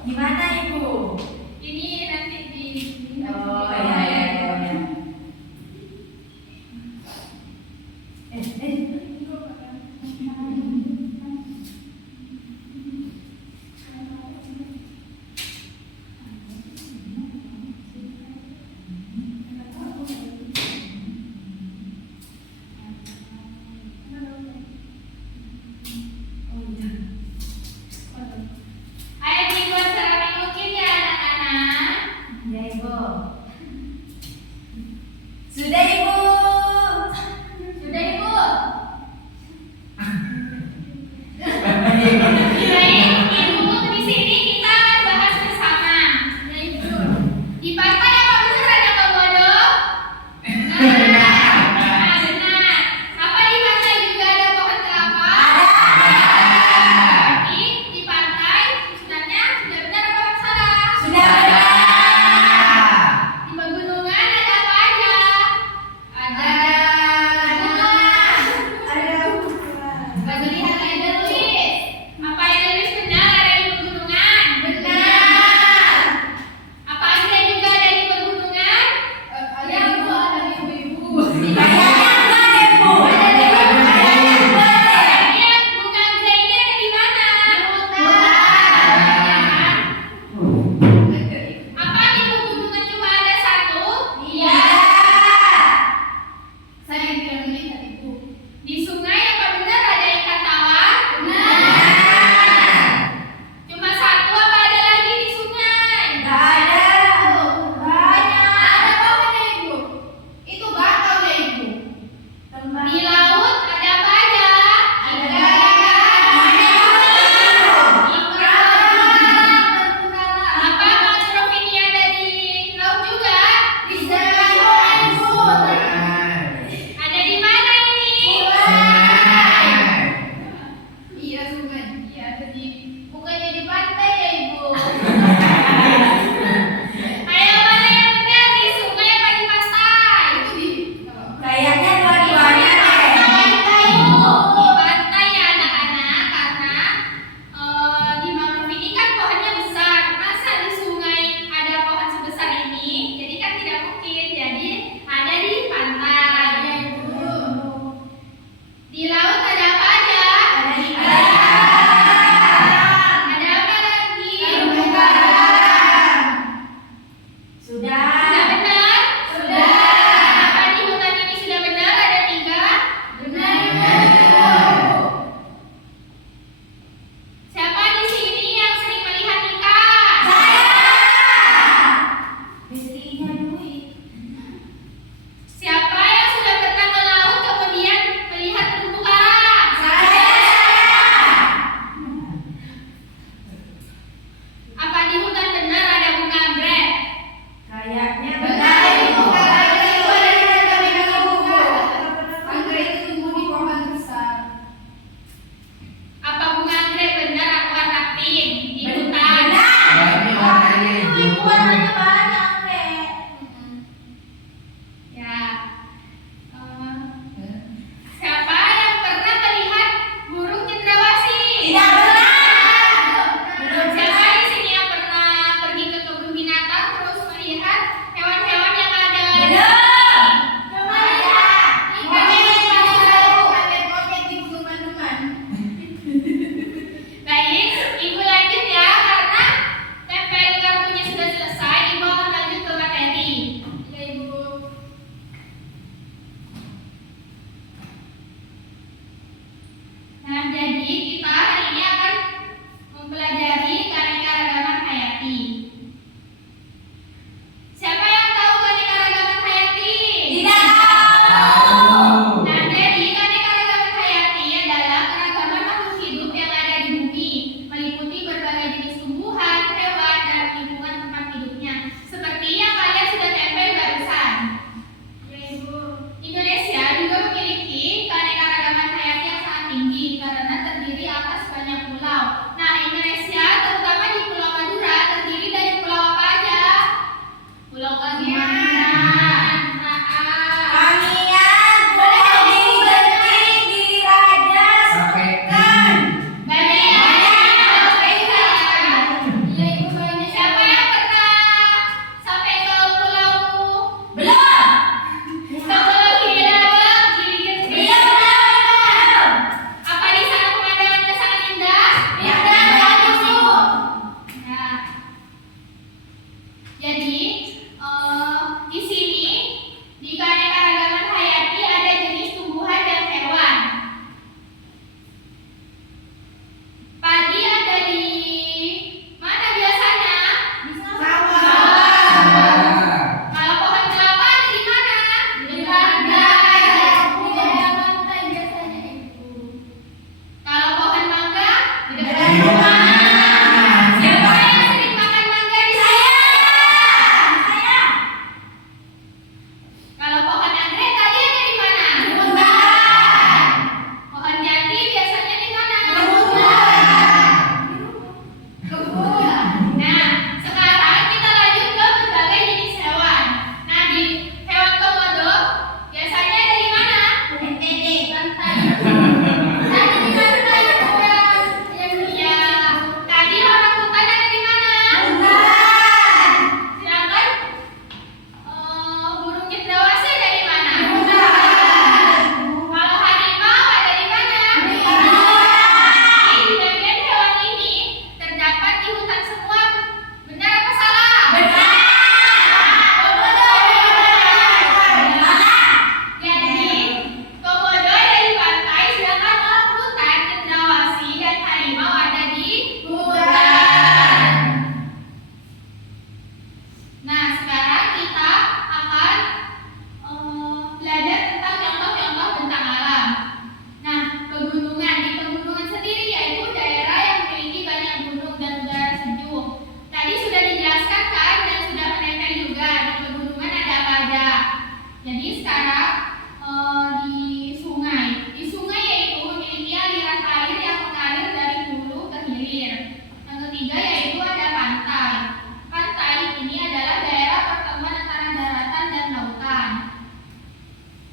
Gimana Ibu? Ini nanti di Oh ya ya ya. Ya. Eh. Ayo dibuat sarapan mungkin ya anak-anak. Siapa yang sering makan mangga di sini? Kalau pohon anggrek tadi ada di mana? Pohon jati biasanya di mana? Nah, sekarang kita lanjut ke berbagai jenis hewan. Nah, di hewan komodo biasanya ada di mana? Ya, tadi orang hutan ada di mana? Sedangkan burung cendrawasih ada di mana? Kalau harimau ada di mana? Di bagian hewan ini terdapat di hutan semua. Benar apa salah? Jadi, komodo ada di pantai, sedangkan orang hutan, cendrawasih dan harimau ada di hutan. Nah, sekarang kita akan belajar tentang contoh-contoh bentang alam. Nah, pegunungan. Di pegunungan sendiri yaitu daerah yang memiliki banyak gunung dan udara sejuk. Tadi sudah dijelaskan kan dan sudah menempel juga di pegunungan ada apa aja. Jadi sekarang di sungai. Di sungai yaitu memiliki aliran air yang mengalir dari hulu ke hilir. Yang ketiga yaitu ada pantai. Pantai ini adalah daerah pertemuan antara daratan dan lautan.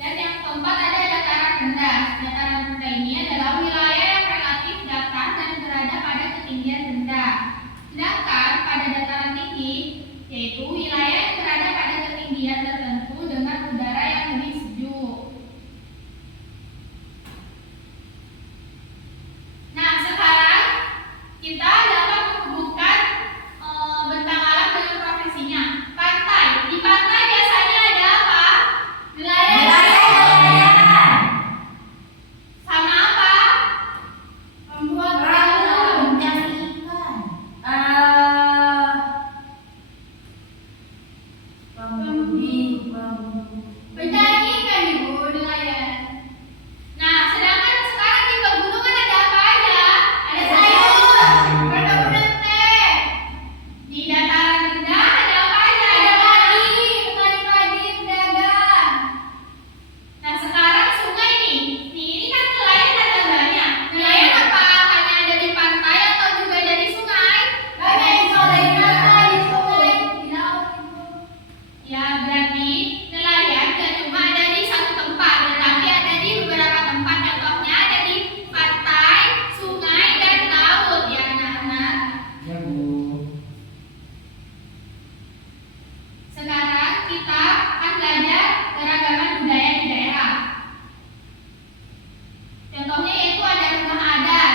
Dan yang keempat ada dataran rendah. Dataran rendah ini adalah wilayah yang relatif datar dan berada pada ketinggian rendah. Sedangkan pada dataran tinggi yaitu wilayah yang berada pada ketinggian tertentu dengan udara yang lebih sejuk. Nah, sekarang kita dapat menghubungkan bentang alam dengan profesinya. Pantai. Di pantai biasanya ada apa? Nelayan. Sama apa? Membuat perahu. Pencari ikan, Ibu, nelayan. Nah, sedangkan sekarang di pegunungan ada apa aja? Ada sayur, perkebunan teh. Di dataran rendah ada apa aja? Ada petani, pedagang. Nah, sekarang sungai nih. Ini kan nelayan ada banyak. Nelayan apa hanya ada di pantai atau juga ada di sungai? Banyak di sungai, di laut. Ya, berarti nelayan gak cuma ada di satu tempat, tetapi ada di beberapa tempat. Contohnya ada di pantai, sungai, dan laut ya anak-anak. Ya, Bu. Sekarang kita akan belajar keragaman budaya di daerah. Contohnya yaitu ada rumah adat.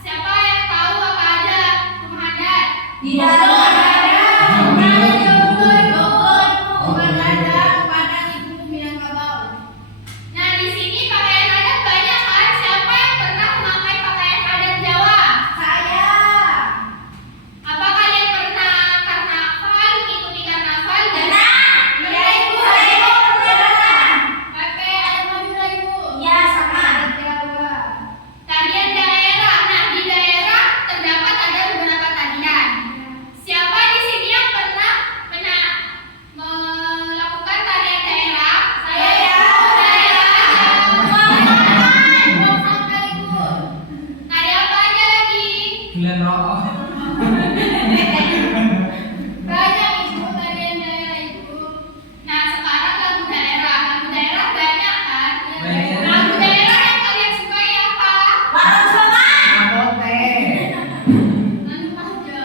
Siapa yang tahu apa aja rumah adat? Di dalam Nah, di sini pakaian adat banyak kan? Siapa yang pernah memakai pakaian adat Jawa? Apa kalian pernah karnaval, mengikuti karnaval? Iya, Ibu, saya pernah. Pakai adat Madura, Ibu. Ya, sama. Tarian daerah. Nah, di daerah terdapat ada beberapa tarian. Siapa di sini yang pernah melakukan tarian daerah? Saya. Tari apa aja lagi? Bulan rokok. Banyak, Ibu, tarian daerah, Ibu. Nah, sekarang lagu daerah. Lagu daerah banyak kan? Banyak. Lagu daerah yang kalian sukai apa? Rapote. Lagu aja.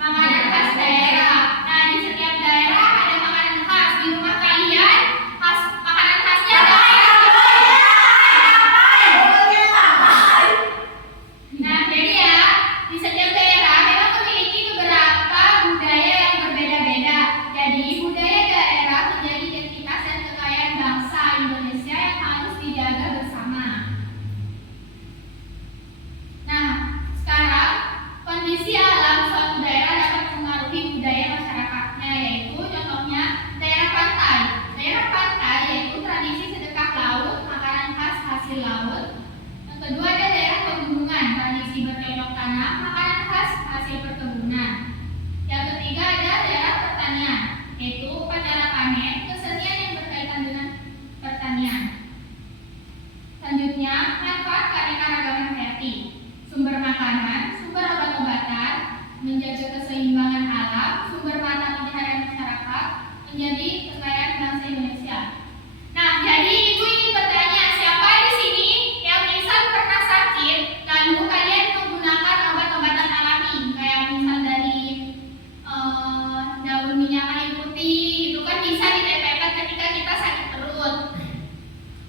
Makanan khas daerah. Nah, di setiap daerah ada makanan khas. Di rumah kalian, makanan khasnya ada apa? Nah, jadi ya, di setiap daerah memang memiliki beberapa budaya yang berbeda-beda. Jadi, budaya daerah menjadi identitas dan kekayaan bangsa Indonesia yang harus dijaga bersama. Nah, sekarang kondisi alam suatu daerah dapat mempengaruhi budaya masyarakatnya, yaitu contohnya daerah pantai. Daerah pantai yaitu tradisi sedekah laut, makanan khas hasil laut. Yang kedua ada daerah pegunungan, tradisi tanam makanan khas hasil perkebunan. Yang ketiga ada daerah pertanian, yaitu upacara panen, kesenian yang berkaitan dengan pertanian. Selanjutnya, manfaat keanekaragaman hayati, sumber makanan, sumber obat-obatan, menjaga keseimbangan alam, sumber mata pencaharian masyarakat, menjadi kekayaan bangsa Indonesia. Nah, jadi ibu ingin bertanya, siapa di sini yang misal pernah sakit, lalu kalian menggunakan obat-obatan alami, kayak misal dari daun minyak kayu putih, itu kan bisa ditempelkan ketika kita sakit perut.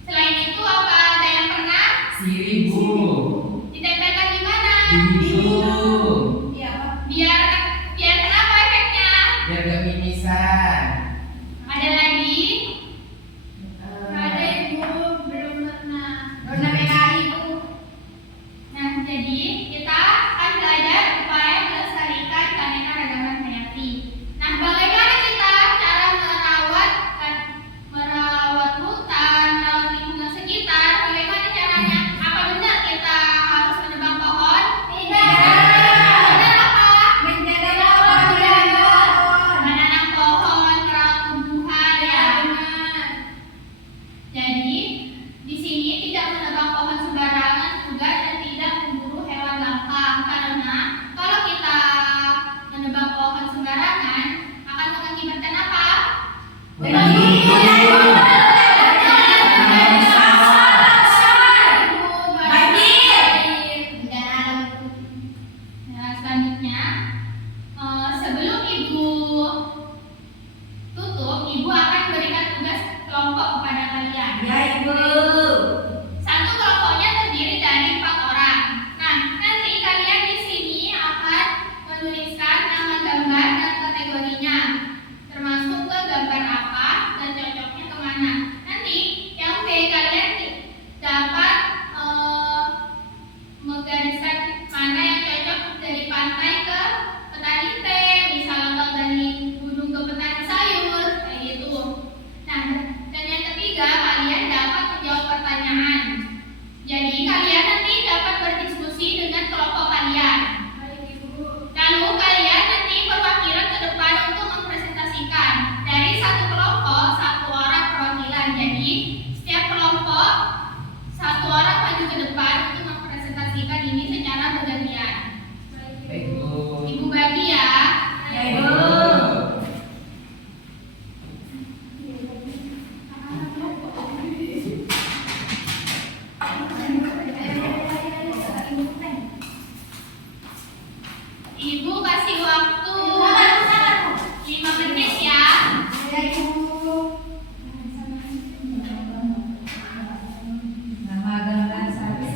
Selain itu apa ada yang pernah? Siri bu. Ditempelkan di mana? Di hidung. Biar kenapa efeknya? Biar gak mimisan. Ada lagi? Ada ibu belum pernah. Nah, jadi kita akan belajar upaya melestarikan keanekaragaman hayati. Nah, bagaimana kita cara merawat hutan, merawat lingkungan sekitar? Bagaimana caranya? Apa benar kita harus menebang pohon? Tidak. Benar apa? Menjaga pohon. Menanam pohon, merawat tumbuhan, ya. Jadi, di sini tidak menebang pohon sembarangan juga dan tidak memburu hewan langka, karena kalau kita menebang pohon sembarangan akan mengakibatkan apa? Nah, selanjutnya, sebelum ibu tutup, ibu akan berikan tugas kelompok kepada kalian. Satu kelompoknya terdiri dari 4 orang. Nah, nanti kalian di sini akan menuliskan nama gambar dan kategorinya, termasuk ke gambar apa dan cocoknya kemana. Nanti yang B kalian dapat menggariskan mana yang cocok dari pantai ke petani teh, misalnya dari gunung ke petani sayur, kayak gitu. Nah, dan yang ketiga kalian dapat menjawab pertanyaan. Jadi kalian nanti dapat berdiskusi dengan kelompok kalian. Lalu kalian nanti perwakilan ke depan untuk mempresentasikan. Dari satu kelompok 1 orang perwakilan. Jadi setiap kelompok 1 orang maju ke depan untuk mempresentasikan ini secara bergantian. Baik bu. Ibu bagi ya. Ibu kasih waktu 5 menit ya. Nama gambar sapi.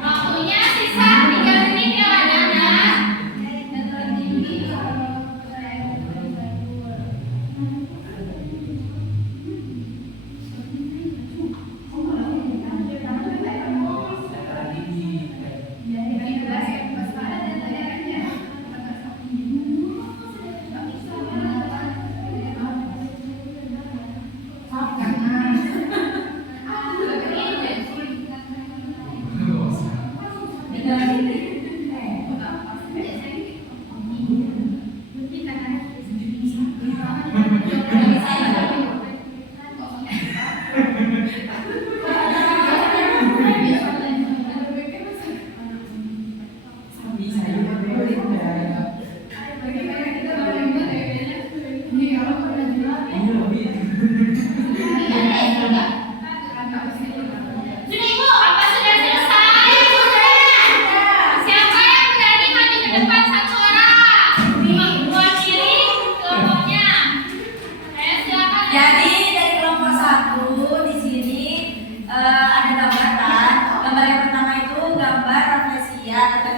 Waktunya sisa 3 menit ya anak-anak.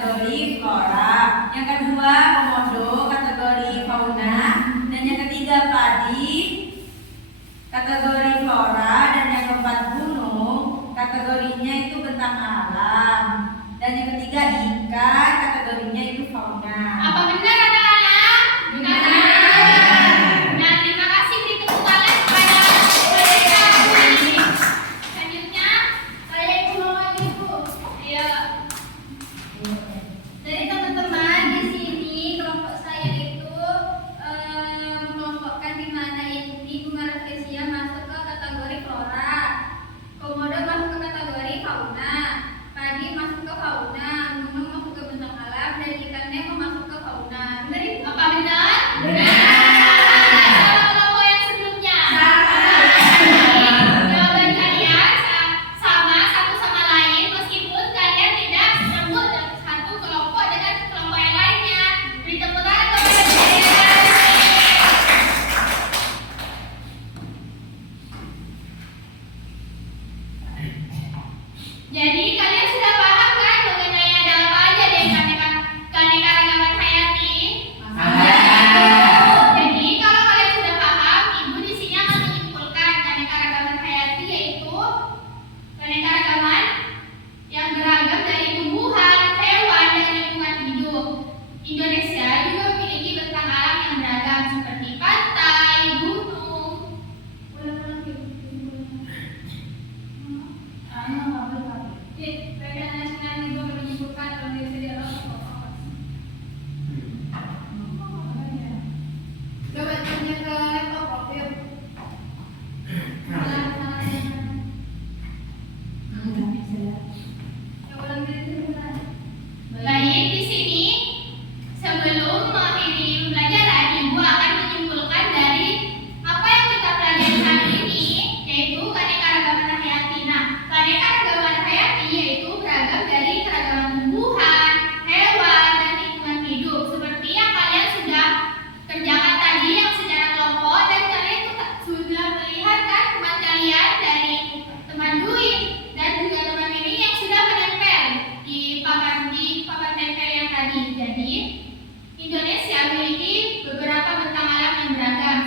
kategori flora. Yang kedua komodo kategori fauna. Dan yang ketiga padi kategori flora. Dan yang keempat gunung kategorinya itu bentang alam. Dan yang ketiga ikan kategorinya itu fauna. Apa benar anak-anak? Benar. Nah, terima kasih beri tepuk tangan kepada mereka ini. Selanjutnya, Saya ikut mama ibu. ayo. Jadi teman-teman di sini kelompok saya itu mengelompokkan di mana ini bunga rafflesia masuk ke kategori flora, komodo masuk ke kategori fauna, padi masuk ke fauna, gunung masuk ke bentang alam, dan ikan nemo masuk ke fauna. Benar ibu? Apa benar? Benar. Sama kelompok yang sebelumnya. Jawaban kalian sama satu sama lain meskipun kalian tidak sebut satu kelompok dengan kelompok yang lainnya. Beri tepuk tangan kepada kalian. Jadi kalian sudah paham kan mengenai ada apa aja dari keanekaragaman hayati? Jadi kalau kalian sudah paham, ibu di sini akan menyimpulkan keanekaragaman hayati yaitu keanekaragaman yang beragam dari tumbuhan, hewan, dan lingkungan hidup. Indonesia juga memiliki bentang alam yang beragam seperti pantai, gunung. Ulang-ulang ibu. Badan Nasional juga menyebutkan Indonesia di dalam pokok. Coba tanya ke laptop, yuk. Ya, ulang dari dulu. Baik, di sini sebelum mengakhiri pembelajaran, ibu akan menyimpulkan dari apa yang kita pelajari hari ini, yaitu keanekaragaman hayati. Nah, keanekaragaman hayati yaitu beragam dari keragaman tumbuhan, hewan, dan lingkungan hidup. Seperti yang kalian sudah kerjakan tadi yang secara kelompok, dan kalian sudah melihat kan teman kalian dari teman Dwi dan juga teman Mimi yang sudah menempel di papan tempel yang tadi. Jadi Indonesia memiliki beberapa bentang alam yang beragam.